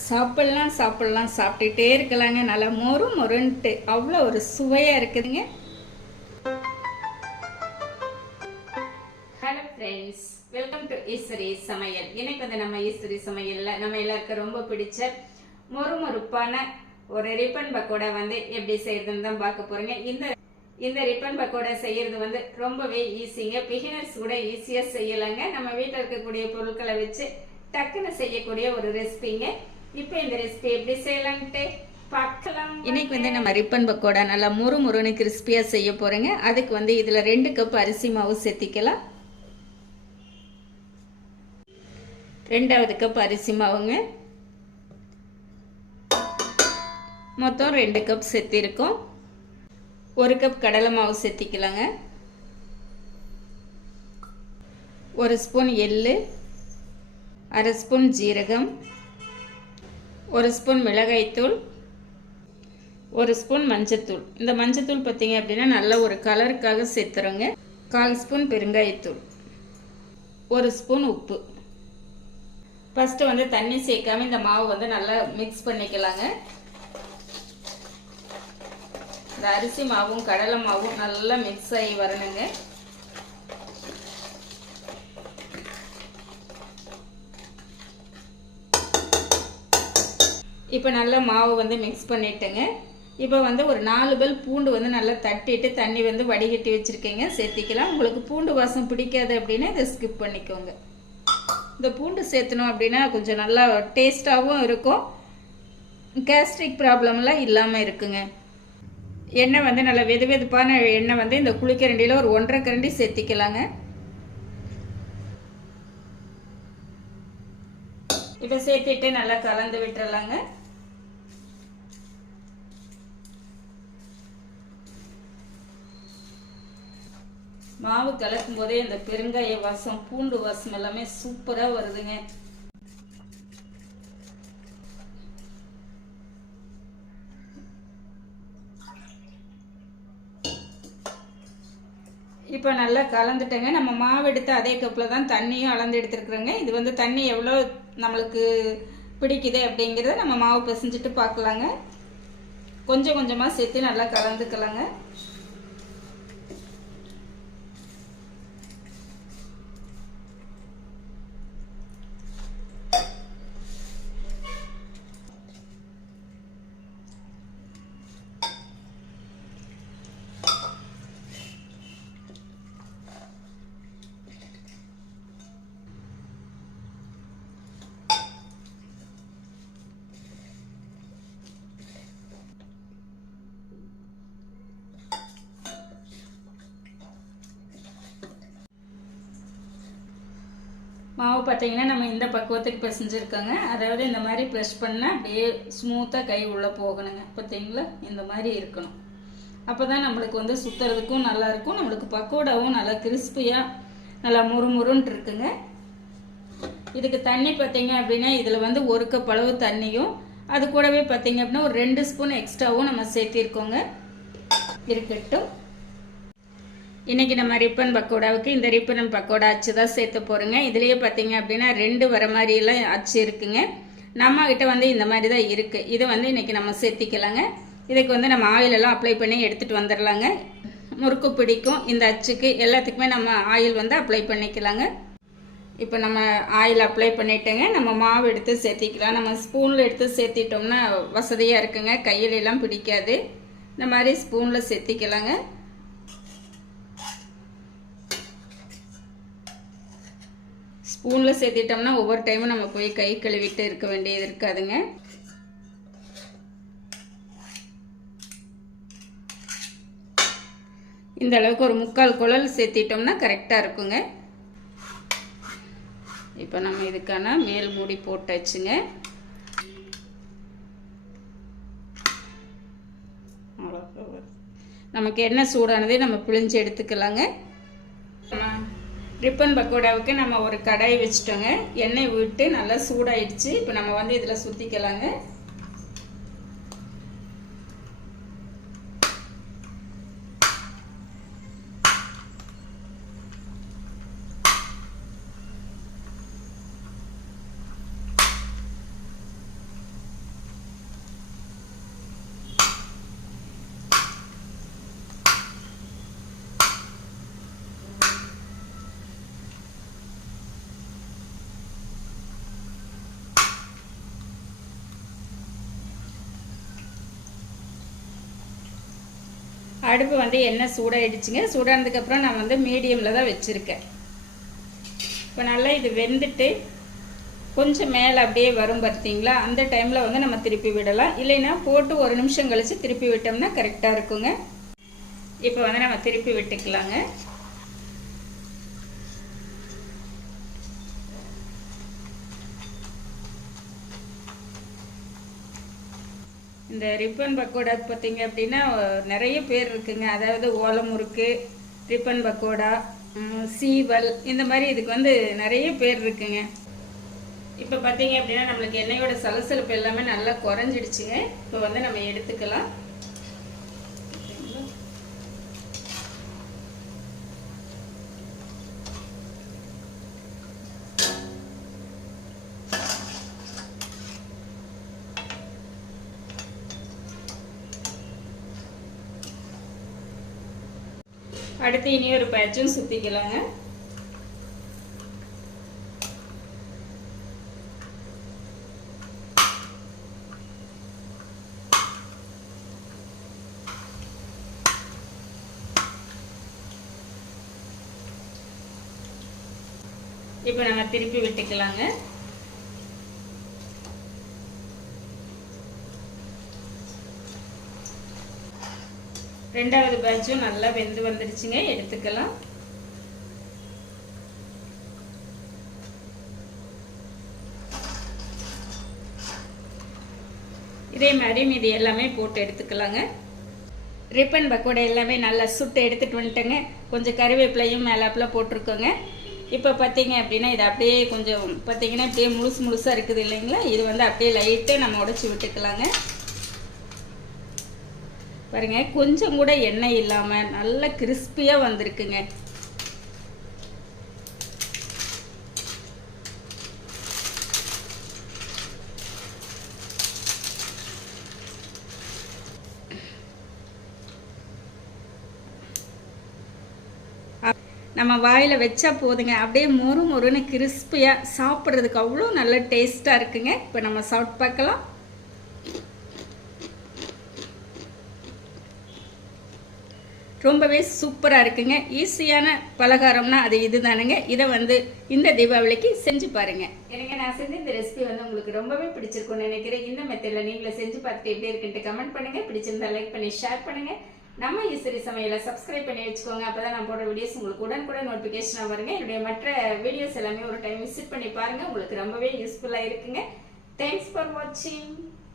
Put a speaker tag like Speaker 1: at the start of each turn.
Speaker 1: சாப்பிட்லாம் சாப்பிட்லாம் சாப்பிட்டுட்டே இருக்கலாங்க. நல்லா மொறு மொறுன்ட்டு. அவ்வளோ ஒரு சுவையாக இருக்குதுங்க. Hello friends welcome to Eswari சமையல் இன்னைக்கு வந்து நம்ம ஈஸ்வரி சமையலில் நம்ம எல்லாருக்கும் ரொம்ப பிடிச்ச மொறுமொறுப்பான ஒரு ரிப்பன் பக்கோடா வந்து எப்படி செய்யறதுன்னு தான் பார்க்க போறீங்க. இந்த இந்த ரிப்பன் பக்கோடா செய்யறது வந்து ரொம்பவே ஈஸிங்க பிகினர்ஸ் கூட ஈஸியாக செய்யலாங்க. நம்ம வீட்டில் இருக்கக்கூடிய பொருட்களை வச்சு டக்குன்னு செய்யக்கூடிய ஒரு ரெசிபிங்க இப்போ இந்த ரெசிபி எப்படி செய்யலான்ட்டு பார்க்கலாம். இன்னைக்கு வந்து நம்ம ரிப்பன் பக்கோடா நல்லா முறு முறுன்னு கிறிஸ்பியாக செய்ய போகிறேங்க அதுக்கு வந்து இதில் ரெண்டு கப் அரிசி மாவு சேர்த்திக்கலாம். ரெண்டாவது கப் அரிசி மாவுங்க. மொத்தம் ரெண்டு கப் சேர்த்திருக்கோம். ஒரு கப் கடலை மாவு சேர்த்திக்கலாங்க. ஒரு ஸ்பூன் எள்ளு அரை ஸ்பூன் ஜீரகம் ஒரு ஸ்பூன் மிளகாய்த்தூள் ஒரு ஸ்பூன் மஞ்சத்தூள் இந்த மஞ்சத்தூள் பார்த்தீங்க அப்படின்னா நல்ல ஒரு கலருக்காக சேர்த்துறோங்க கால் ஸ்பூன் பெருங்காயத்தூள் ஒரு ஸ்பூன் உப்பு. ஃபஸ்ட்டு வந்து தண்ணி சேர்க்காம இந்த மாவு வந்து நல்லா மிக்ஸ் பண்ணிக்கலாங்க. இந்த அரிசி மாவும் கடலை மாவும் நல்லா மிக்ஸ் ஆகி வரணுங்க. இப்போ நல்லா மாவு வந்து மிக்ஸ் பண்ணிட்டேங்க. இப்போ வந்து ஒரு நாலு பல் பூண்டு வந்து நல்லா தட்டிட்டு தண்ணி வந்து வடிகட்டி வச்சுருக்கீங்க. சேர்த்திக்கலாம். உங்களுக்கு பூண்டு வாசம் பிடிக்காது அப்படின்னா இதை ஸ்கிப் பண்ணிக்கோங்க. இந்த பூண்டு சேர்த்தணும் அப்படின்னா கொஞ்சம் நல்லா டேஸ்ட்டாகவும் இருக்கும். கேஸ்ட்ரிக் ப்ராப்ளம்லாம் இல்லாமல் இருக்குங்க. எண்ணெய் வந்து நல்லா வெது வெதுப்பான எண்ணெய் வந்து இந்த குளிக்கரண்டியில் ஒரு ஒன்றரை கரண்டி சேர்த்திக்கலாங்க. இப்போ சேர்த்துட்டு நல்லா கலந்து விட்டுறலாங்க. மாவு கலக்கும் போதே இந்த பெருங்காய வாசம் பூண்டு வாசம் எல்லாமே சூப்பராக வருதுங்க. இப்போ நல்லா கலந்துட்டேங்க. நம்ம மாவு எடுத்து அதே கப்பில் தான் தண்ணியும் அளந்து எடுத்துருக்குறோங்க. இது வந்து தண்ணி எவ்வளோ நம்மளுக்கு பிடிக்குது அப்படிங்கிறத நம்ம மாவு பிசைஞ்சிட்டு பார்க்கலாங்க. கொஞ்சம் கொஞ்சமாக சேர்த்து நல்லா கலந்துக்கலாங்க. மாவு பார்த்தீங்கன்னா நம்ம இந்த பக்குவத்துக்கு பிசைஞ்சிருக்கோங்க. அதாவது இந்த மாதிரி ப்ரெஷ் பண்ணால் அப்படியே ஸ்மூத்தாக கை உள்ளே போகணுங்க. பார்த்தீங்களா? இந்த மாதிரி இருக்கணும். அப்போ தான் நம்மளுக்கு வந்து சுற்றுறதுக்கும் நல்லாயிருக்கும் நம்மளுக்கு பக்கோடாவும் நல்லா கிறிஸ்பியாக நல்லா முறுமுறுன்ட்டு இருக்குங்க. இதுக்கு தண்ணி பார்த்தீங்க அப்படின்னா இதில் வந்து ஒரு கப் அளவு தண்ணியும் அது கூடவே பார்த்தீங்க அப்படின்னா ஒரு ரெண்டு ஸ்பூன் எக்ஸ்ட்ராவும் நம்ம சேர்த்திருக்கோங்க. இருக்கட்டும். இன்றைக்கி நம்ம ரிப்பன் பக்கோடாவுக்கு இந்த ரிப்பன் பக்கோடா அச்சு தான் சேர்த்து போகிறோங்க இதுலேயே பார்த்தீங்க அப்படின்னா ரெண்டு வர மாதிரியெல்லாம் அச்சு இருக்குங்க. நம்மக்கிட்ட வந்து இந்த மாதிரி தான் இருக்குது இதை வந்து இன்றைக்கி நம்ம சேர்த்திக்கலாங்க. இதுக்கு வந்து நம்ம ஆயிலெல்லாம் அப்ளை பண்ணி எடுத்துகிட்டு வந்துடலாங்க முறுக்கு பிடிக்கும். இந்த அச்சுக்கு எல்லாத்துக்குமே நம்ம ஆயில் வந்து அப்ளை பண்ணிக்கலாங்க. இப்போ நம்ம ஆயில் அப்ளை பண்ணிட்டேங்க. நம்ம மாவு எடுத்து சேர்த்திக்கலாம். நம்ம ஸ்பூனில் எடுத்து சேர்த்திட்டோம்னா வசதியாக இருக்குங்க. கையிலெல்லாம் பிடிக்காது. இந்த மாதிரி ஸ்பூனில் சேர்த்திக்கலாங்க. ஸ்பூனில் சேர்த்திட்டோம்னா ஒவ்வொரு டைமும் நம்ம போய் கை கழுவிட்டு இருக்க வேண்டியது இருக்காதுங்க. இந்த அளவுக்கு ஒரு முக்கால் குழல் சேர்த்திட்டோம்னா கரெக்டாக இருக்குங்க. இப்போ நம்ம இதுக்கான மேல் மூடி போட்டாச்சுங்க. நமக்கு என்ன சூடானதே நம்ம பிழிஞ்சு எடுத்துக்கலாங்க. ரிப்பன் பக்கோடாவுக்கு நம்ம ஒரு கடாய் வச்சுட்டோங்க எண்ணெய் விட்டு நல்லா சூடாயிடுச்சு இப்போ நம்ம வந்து இதில் சுற்றிக்கலாங்க அடுப்பு வந்து எண்ணெய் சூடாயிடுச்சுங்க. சூடானதுக்கப்புறம் நான் வந்து மீடியமில் தான் வச்சுருக்கேன். இப்போ நல்லா இது வெந்துட்டு கொஞ்சம் மேலே அப்படியே வரும் பார்த்தீங்களா அந்த டைமில் வந்து நம்ம திருப்பி விடலாம். இல்லைன்னா போட்டு ஒரு நிமிஷம் கழித்து திருப்பி விட்டோம்னா கரெக்டாக இருக்குங்க. இப்போ வந்து நம்ம திருப்பி விட்டுக்கலாங்க. இந்த ரிப்பன் பக்கோடா பார்த்தீங்க அப்படின்னா நிறைய பேர் இருக்குங்க. அதாவது ஓலமுறுக்கு ரிப்பன் பக்கோடா சீவல் இந்த மாதிரி இதுக்கு வந்து நிறைய பேர் இருக்குங்க. இப்போ பார்த்தீங்க அப்படின்னா நம்மளுக்கு எண்ணெயோட சலசலப்பு எல்லாமே நல்லா குறைஞ்சிடுச்சுங்க. இப்போ வந்து நம்ம எடுத்துக்கலாம். அடுத்து இனி ஒரு பேட்சும் சுற்றிக்கலாங்க இப்போ நம்ம திருப்பி விட்டுக்கலாங்க. ரெண்டாவது பேட்சும் நல்லா வெந்து வந்துடுச்சுங்க எடுத்துக்கலாம். இதே மாதிரி மீதி எல்லாமே போட்டு எடுத்துக்கலாங்க. ரிப்பன் பக்கோட எல்லாமே நல்லா சுட்டு எடுத்துகிட்டு வந்துட்டேங்க. கொஞ்சம் கருவேப்பிலையும் மேலாப்பில் போட்டிருக்கோங்க. இப்போ பார்த்தீங்க அப்படின்னா இது அப்படியே கொஞ்சம் பார்த்தீங்கன்னா இப்படியே முழுசு முழுசாக இருக்குது இல்லைங்களா? இது வந்து அப்படியே லைட்டாக நம்ம உடச்சி விட்டுக்கலாங்க. பாருங்க கொஞ்சம் கூட எண்ணெய் இல்லாமல் நல்ல கிறிஸ்பியாக வந்திருக்குங்க. நம்ம வாயில் வச்சா போதுங்க. அப்படியே மொறு மொறுன்னு கிறிஸ்பியாக சாப்பிட்றதுக்கு அவ்வளோ நல்ல டேஸ்ட்டாக இருக்குங்க. இப்போ நம்ம சாப்பிட்டு பார்க்கலாம். ரொம்பவே சூப்பராக இருக்குங்க. ஈஸியான பலகாரம்னா அது இது தானுங்க இதை வந்து இந்த தீபாவளிக்கு செஞ்சு பாருங்க. எனக்கு நான் செஞ்ச இந்த ரெசிபி வந்து உங்களுக்கு ரொம்பவே பிடிச்சிருக்கும்னு நினைக்கிறேன். இந்த மெத்தடில் நீங்களே செஞ்சு பார்த்துட்டு எப்படி இருக்குன்ட்டு கமெண்ட் பண்ணுங்கள் பிடிச்சிருந்தா லைக் பண்ணி ஷேர் பண்ணுங்கள் நம்ம ஈஸ்வரி சமையலை சப்ஸ்கிரைப் பண்ணி வச்சுக்கோங்க. அப்பதான் நான் போடுற வீடியோஸ் உங்களுக்கு உடனுக்குடன் நோட்டிஃபிகேஷனாக வருங்க. என்னுடைய மற்ற வீடியோஸ் எல்லாமே ஒரு டைம் விசிட் பண்ணி பாருங்கள் உங்களுக்கு ரொம்பவே யூஸ்ஃபுல்லாக இருக்குங்க. தேங்க்ஸ் ஃபார் வாட்சிங்